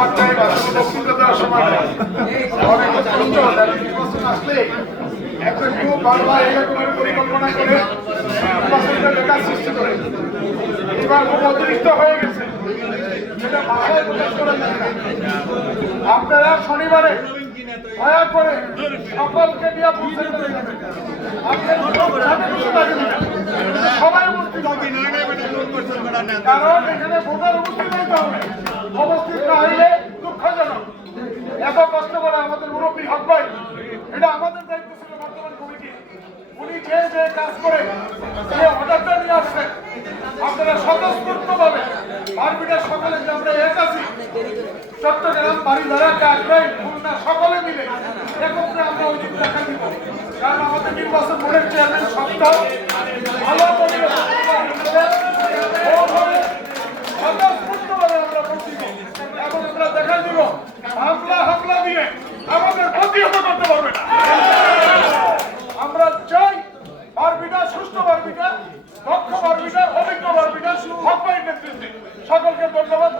আমার টাইম আসলে বক্তৃতা দেওয়ার সময় অনেক কষ্ট নির্বাচন আসলে একটা গ্রুপ বারবার এরকমের পরিকল্পনা করে নির্বাচনটা বেকার সৃষ্টি করে এবার খুব অতিরিক্ত হয়ে গেছে, সেটা ভাষায় প্রকাশ করা যায় না। আপনারা শনিবারে দয়া করে সকলকে নিয়ে পৌঁছে দেবেন। সবাই উপস্থিত হবে, কারণ এখানে ভোটার উপস্থিত হইতে হবে। উপস্থিত না হইলে দুঃখজনক। এত কষ্ট করে আমাদের মুরব্বী হক ভাই, এটা আমাদের দায়িত্ব ছিল বর্তমান কমিটি। উনি যে যে কাজ করে যে অর্ডারটা নিয়ে আসছেন, আপনারা স্বতঃস্ফূর্ত ভাবে আরবিটার সকলে যে আমরা এক আছি, চট্টগ্রাম, বাড়িধারা, কাকরাই, খুলনা সকলে মিলে একত্রে আমরা ওই দিন দেখা দিব। কারণ আমাদের নির্বাচন বোর্ডের চেয়ারম্যান শব্দ ভালো পরিবেশ স্বতঃস্ফূর্তভাবে আমরা বলছিলাম এবং আমরা দেখা দিব হামলা দিয়ে আমাদের প্রতিহত করতে পারবে না। আমরা চাই বারবিটা, সুষ্ঠু বারবিটা, দক্ষ বারবিটা, অভিজ্ঞ বারবিটা, হক ভাইয়ের নেতৃত্বে। সকলকে ধন্যবাদ।